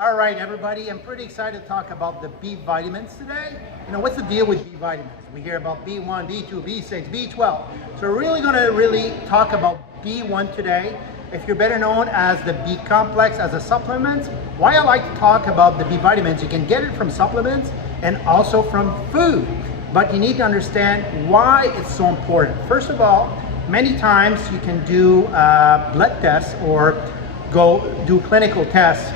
All right, everybody, I'm pretty excited to talk about the B vitamins today. You know, what's the deal with B vitamins? We hear about B1, B2, B6, B12. So we're really gonna talk about B1 today. If you're better known as the B complex as a supplement, why I like to talk about the B vitamins, you can get it from supplements and also from food. But you need to understand why it's so important. First of all, many times you can do blood tests or go do clinical tests,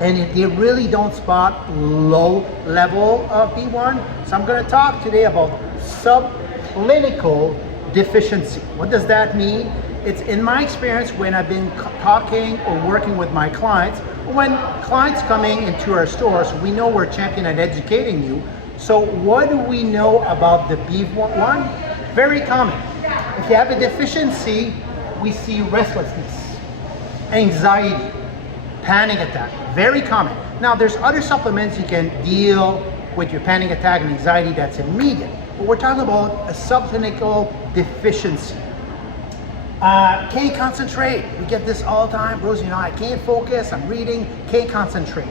and they really don't spot low level of B1. So I'm going to talk today about subclinical deficiency. What does that mean? It's in my experience when I've been talking or working with my clients, when clients coming into our stores, we know we're champion at educating you. So what do we know about the B1? Very common. If you have a deficiency, we see restlessness, anxiety, panic attack, very common. Now there's other supplements you can deal with your panic attack and anxiety that's immediate, but we're talking about a subclinical deficiency. Can't concentrate. We get this all the time. Bruce, you know, I can't focus, I'm reading, can't concentrate.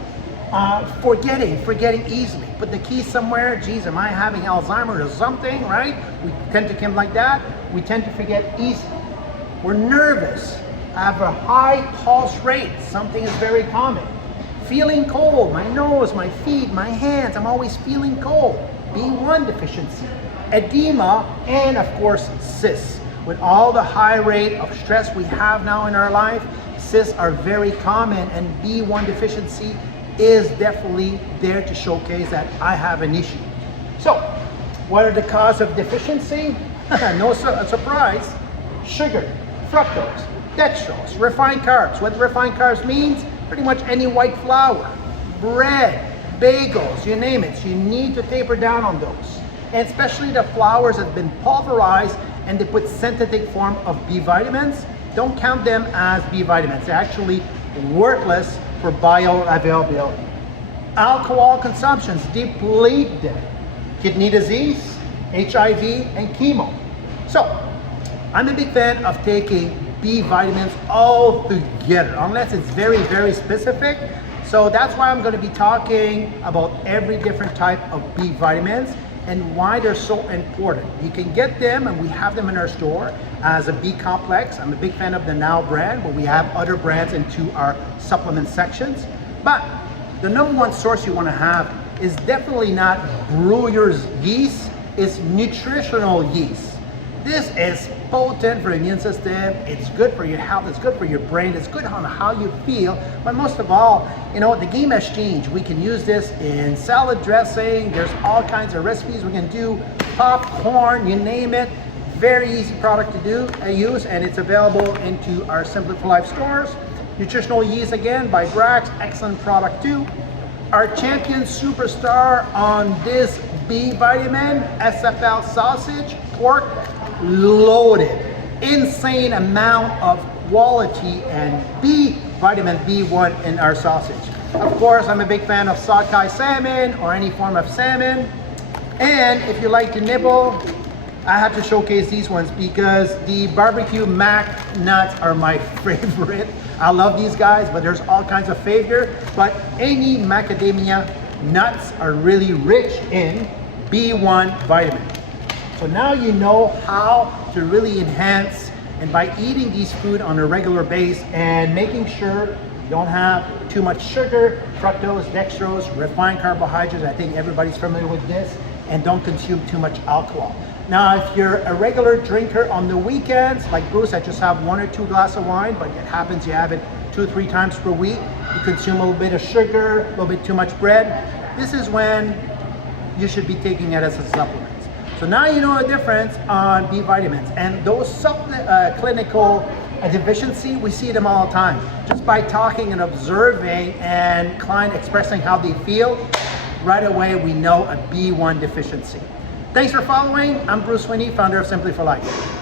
Forgetting easily. Put the key somewhere, geez, am I having Alzheimer's or something, right? We tend to come like that. We tend to forget easily. We're nervous. Have a high pulse rate, something is very common. Feeling cold, my nose, my feet, my hands, I'm always feeling cold. B1 deficiency. Edema, and of course, cysts. With all the high rate of stress we have now in our life, cysts are very common, and B1 deficiency is definitely there to showcase that I have an issue. So, what are the causes of deficiency? No surprise, sugar, fructose, dextrose, refined carbs. What refined carbs means? Pretty much any white flour, bread, bagels, you name it. So you need to taper down on those. And especially the flours that have been pulverized and they put synthetic form of B vitamins, don't count them as B vitamins. They're actually worthless for bioavailability. Alcohol consumptions deplete them. Kidney disease, HIV, and chemo. So, I'm a big fan of taking B vitamins all together, unless it's very, very specific. So that's why I'm going to be talking about every different type of B vitamins and why they're so important. You can get them, and we have them in our store as a B complex. I'm a big fan of the Now brand, but we have other brands into our supplement sections. But the number one source you want to have is definitely not brewer's yeast, it's nutritional yeast. This is potent for the immune system, it's good for your health, it's good for your brain, it's good on how you feel, but most of all, you know, the game has changed. We can use this in salad dressing, there's all kinds of recipes we can do, popcorn, you name it. Very easy product to use, and it's available into our Simply for Life stores. Nutritional yeast, again, by Brax, excellent product too. Our champion superstar on this B vitamin, SFL sausage, pork, loaded, insane amount of quality and B vitamin B1 in our sausage. Of course, I'm a big fan of sockeye salmon or any form of salmon. And if you like to nibble, I have to showcase these ones because the barbecue mac nuts are my favorite. I love these guys, but there's all kinds of favorite. But any macadamia nuts are really rich in B1 vitamin. So now you know how to really enhance, and by eating these food on a regular basis and making sure you don't have too much sugar, fructose, dextrose, refined carbohydrates. I think everybody's familiar with this, and don't consume too much alcohol. Now, if you're a regular drinker on the weekends, like Bruce, I just have 1 or 2 glasses of wine, but it happens you have it 2 or 3 times per week. You consume a little bit of sugar, a little bit too much bread. This is when you should be taking it as a supplement. So now you know the difference on B vitamins, and those clinical deficiency, we see them all the time. Just by talking and observing and client expressing how they feel, right away we know a B1 deficiency. Thanks for following. I'm Bruce Sweeney, founder of Simply for Life.